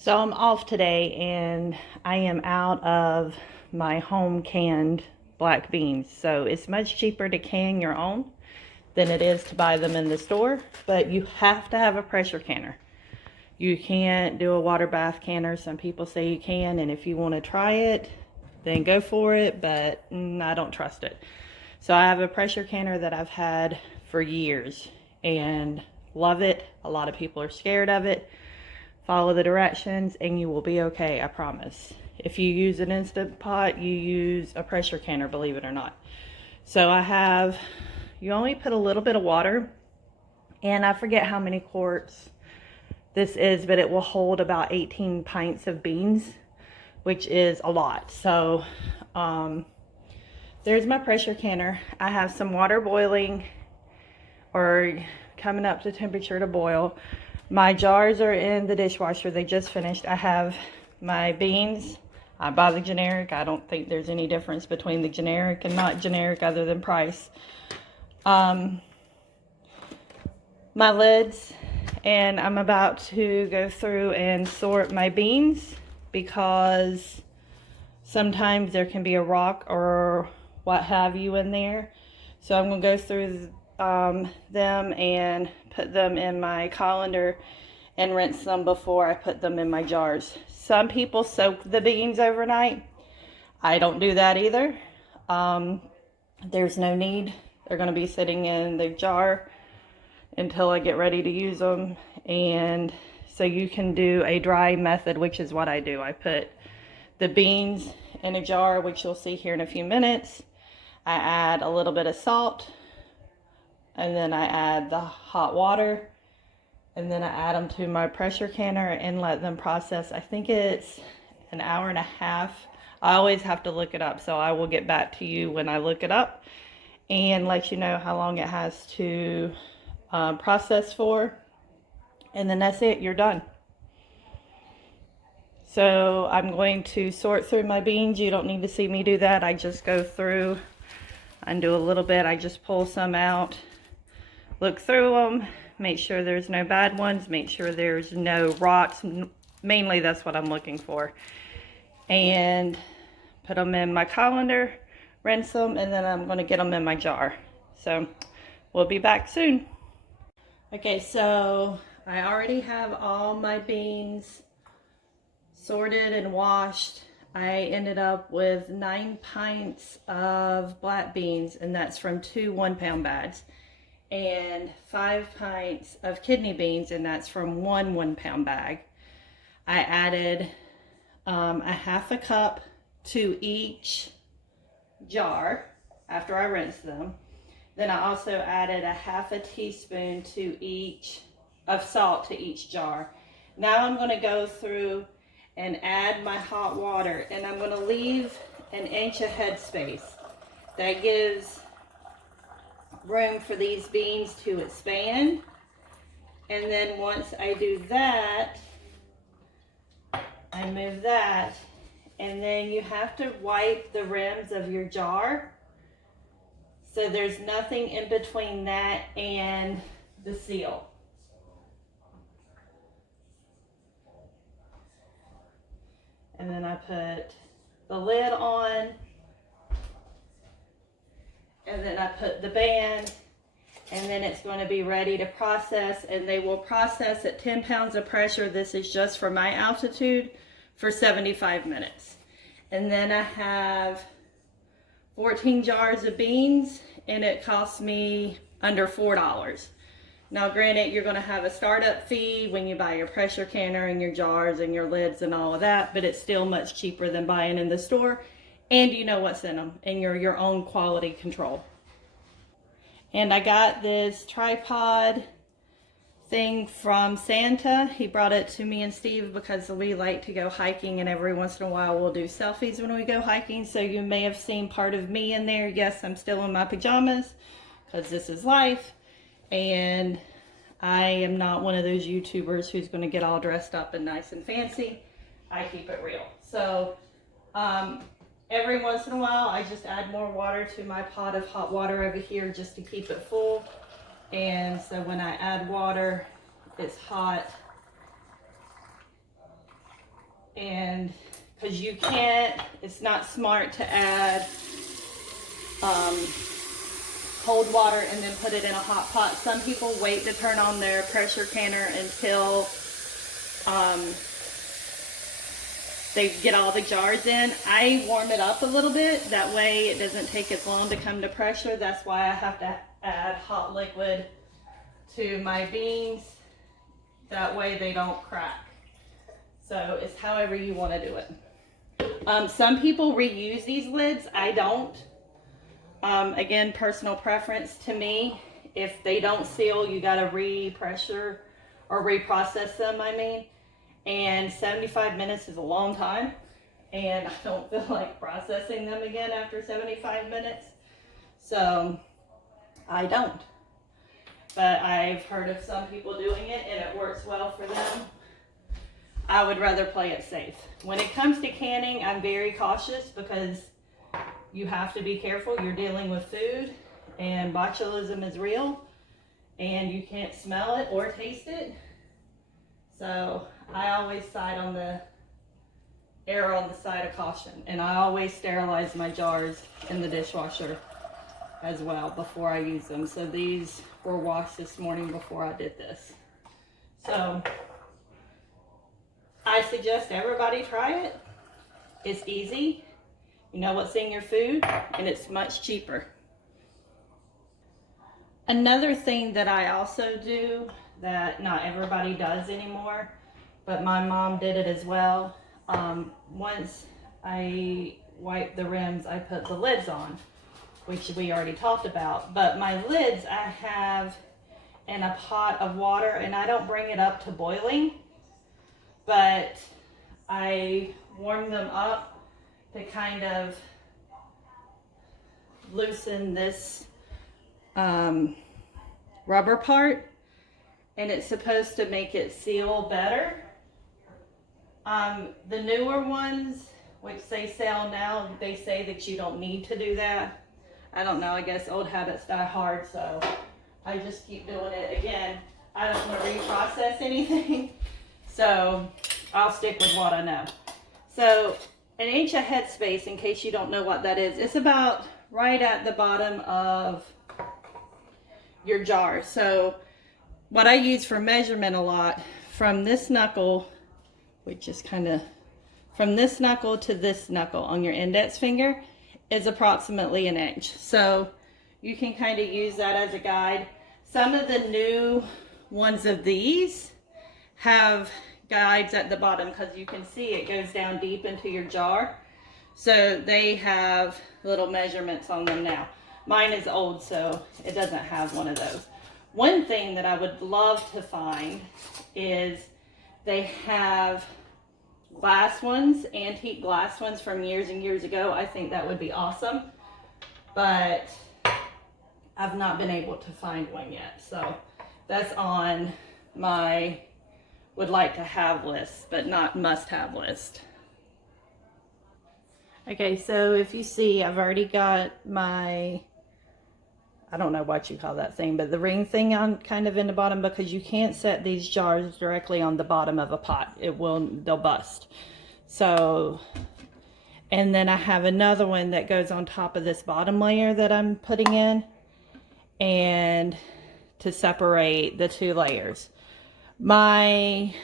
So I'm off today and I am out of my home canned black beans. So it's much cheaper to can your own than it is to buy them in the store, but you have to have a pressure canner. You can't do a water bath canner. Some people say you can, and if you want to try it, then go for it, but I don't trust it. So I have a pressure canner that I've had for years and love it. A lot of people are scared of it. Follow the directions and you will be okay, I promise. If you use an Instant Pot, you use a pressure canner, believe it or not. So you only put a little bit of water, and I forget how many quarts this is, but it will hold about 18 pints of beans, which is a lot. So there's my pressure canner. I have some water boiling or coming up to temperature to boil. My jars are in the dishwasher. They just finished. I have my beans. I buy the generic. I don't think there's any difference between the generic and not generic other than price. My lids, and I'm about to go through and sort my beans because sometimes there can be a rock or what have you in there. So I'm going to go through them and put them in my colander and rinse them before I put them in my jars. Some people soak the beans overnight. I don't do that either. There's no need. They're going to be sitting in the jar until I get ready to use them. And so you can do a dry method, which is what I do. I put the beans in a jar, which you'll see here in a few minutes. I add a little bit of salt, and then I add the hot water, and then I add them to my pressure canner and let them process. I think it's an hour and a half. I always have to look it up, so I will get back to you when I look it up and let you know how long it has to process for. And then that's it, you're done. So I'm going to sort through my beans. You don't need to see me do that. I just go through and do a little bit. I just pull some out, look through them, make sure there's no bad ones, make sure there's no rocks. Mainly that's what I'm looking for. And put them in my colander, rinse them, and then I'm going to get them in my jar. So we'll be back soon. Okay, so I already have all my beans sorted and washed. I ended up with 9 pints of black beans, and that's from 2 1-pound bags, and 5 pints of kidney beans, and that's from 1 1-pound bag. I added a half a cup to each jar after I rinsed them. Then I also added a half a teaspoon to each of salt to each jar. Now I'm going to go through and add my hot water, and I'm going to leave an inch of headspace. That gives room for these beans to expand. And then once I do that, I move that, and then you have to wipe the rims of your jar so there's nothing in between that and the seal. And then I put the lid on, and then I put the band, and then it's going to be ready to process, and they will process at 10 pounds of pressure. This is just for my altitude, for 75 minutes. And then I have 14 jars of beans, and it costs me under $4. Now granted, you're going to have a startup fee when you buy your pressure canner and your jars and your lids and all of that, but it's still much cheaper than buying in the store, and you know what's in them, and you're your own quality control. And I got this tripod thing from Santa. He brought it to me and Steve because we like to go hiking, and every once in a while we'll do selfies when we go hiking. So you may have seen part of me in there. Yes, I'm still in my pajamas because this is life. And I am not one of those YouTubers who's going to get all dressed up and nice and fancy. I keep it real. So every once in a while I just add more water to my pot of hot water over here just to keep it full. And so when I add water, it's hot And because you can't, it's not smart to add cold water and then put it in a hot pot. Some people wait to turn on their pressure canner until they get all the jars in. I warm it up a little bit. That way it doesn't take as long to come to pressure. That's why I have to add hot liquid to my beans. That way they don't crack. So it's however you want to do it. Some people reuse these lids. I don't. Again, personal preference to me. If they don't seal, you got to re-pressure or reprocess them, I mean. And 75 minutes is a long time. And I don't feel like processing them again after 75 minutes. So I don't. But I've heard of some people doing it and it works well for them. I would rather play it safe. When it comes to canning, I'm very cautious because you have to be careful. You're dealing with food and botulism is real and you can't smell it or taste it. So I always err on the side of caution, and I always sterilize my jars in the dishwasher as well before I use them. So these were washed this morning before I did this. So I suggest everybody try it. It's easy. You know what's in your food, and it's much cheaper. Another thing that I also do that not everybody does anymore, but my mom did it as well. Once I wipe the rims, I put the lids on, which we already talked about. But my lids I have in a pot of water, and I don't bring it up to boiling, but I warm them up to kind of loosen this rubber part, and it's supposed to make it seal better. The newer ones, which they sell now, they say that you don't need to do that. I don't know, I guess old habits die hard, so I just keep doing it. Again, I don't want to reprocess anything, so I'll stick with what I know. So an inch of headspace, in case you don't know what that is, it's about right at the bottom of your jar. So what I use for measurement a lot, from this knuckle, which is kind of from this knuckle to this knuckle on your index finger, is approximately an inch. So you can kind of use that as a guide. Some of the new ones of these have guides at the bottom because you can see it goes down deep into your jar. So they have little measurements on them now. Mine is old, so it doesn't have one of those. One thing that I would love to find is they have glass ones, antique glass ones from years and years ago. I think that would be awesome, but I've not been able to find one yet. So that's on my would like to have list, but not must have list. Okay, so if you see, I've already got my, I don't know what you call that thing, but the ring thing on kind of in the bottom, because you can't set these jars directly on the bottom of a pot. They'll bust. So, and then I have another one that goes on top of this bottom layer that I'm putting in, and to separate the two layers. My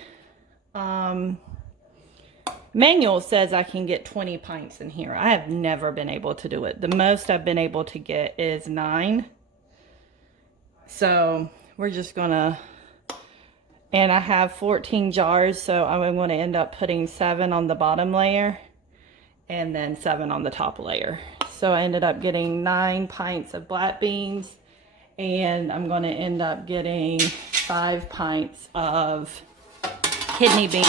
manual says I can get 20 pints in here. I have never been able to do it. The most I've been able to get is 9. So we're just gonna, and I have 14 jars, so I'm going to end up putting 7 on the bottom layer and then 7 on the top layer. So I ended up getting 9 pints of black beans, and I'm going to end up getting 5 pints of kidney beans.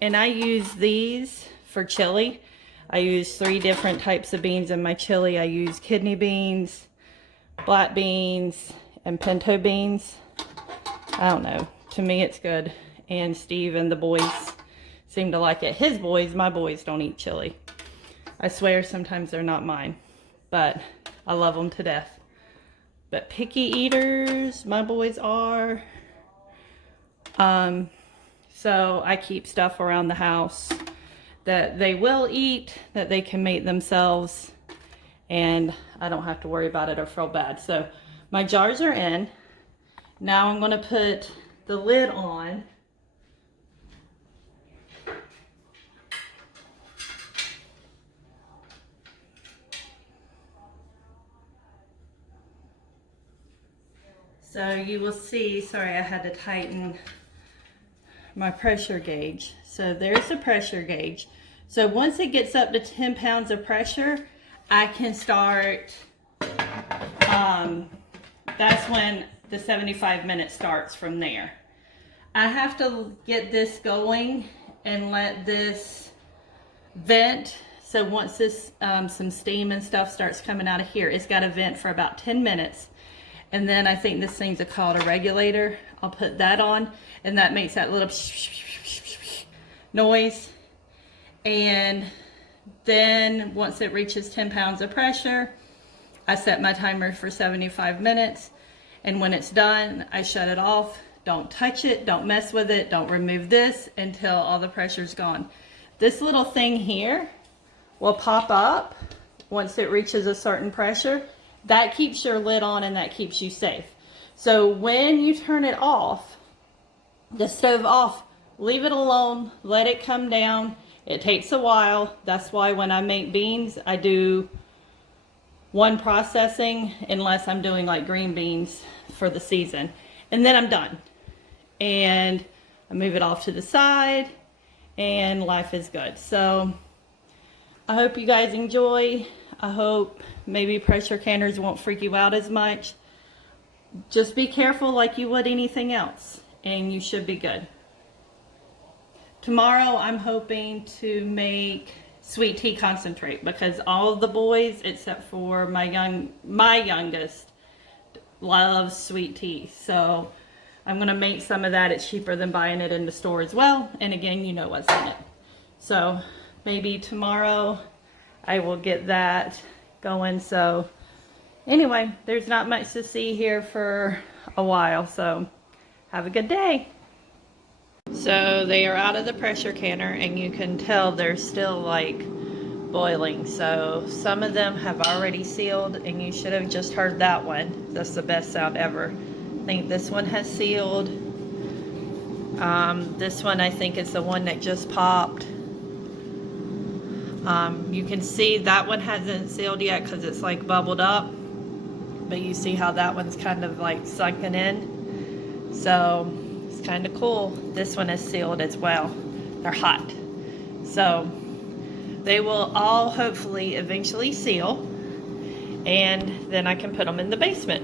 And I use these for chili. I use 3 different types of beans in my chili. I use kidney beans, black beans, and pinto beans. I don't know. To me, it's good. And Steve and the boys seem to like it. His boys, my boys don't eat chili. I swear sometimes they're not mine, but I love them to death. But picky eaters, my boys are. So I keep stuff around the house that they will eat, that they can make themselves, and I don't have to worry about it or feel bad. So my jars are in. Now I'm going to put the lid on. So you will see, sorry, I had to tighten my pressure gauge. So there's the pressure gauge. So once it gets up to 10 pounds of pressure, I can start, that's when the 75 minutes starts from there. I have to get this going and let this vent. So once this, some steam and stuff starts coming out of here, it's got to vent for about 10 minutes. And then I think this thing's called a regulator. I'll put that on, and that makes that little noise. And then once it reaches 10 pounds of pressure, I set my timer for 75 minutes. And when it's done, I shut it off. Don't touch it, don't mess with it, don't remove this until all the pressure's gone. This little thing here will pop up once it reaches a certain pressure. That keeps your lid on and that keeps you safe. So when you turn it off, the stove off, leave it alone, let it come down. It takes a while. That's why when I make beans, I do one processing unless I'm doing like green beans for the season. And then I'm done. And I move it off to the side and life is good. So I hope you guys enjoy. I hope maybe pressure canners won't freak you out as much. Just be careful like you would anything else, and you should be good. Tomorrow I'm hoping to make sweet tea concentrate because all of the boys, except for my youngest, loves sweet tea. So I'm gonna make some of that. It's cheaper than buying it in the store as well. And again, you know what's in it. So maybe tomorrow I will get that going. So anyway, there's not much to see here for a while. So have a good day. So they are out of the pressure canner and you can tell they're still like boiling. So some of them have already sealed and you should have just heard that one. That's the best sound ever. I think this one has sealed. This one I think is the one that just popped. You can see that one hasn't sealed yet because it's like bubbled up, but you see how that one's kind of like sunken in. So it's kind of cool. This one is sealed as well. They're hot. So they will all hopefully eventually seal, and then I can put them in the basement.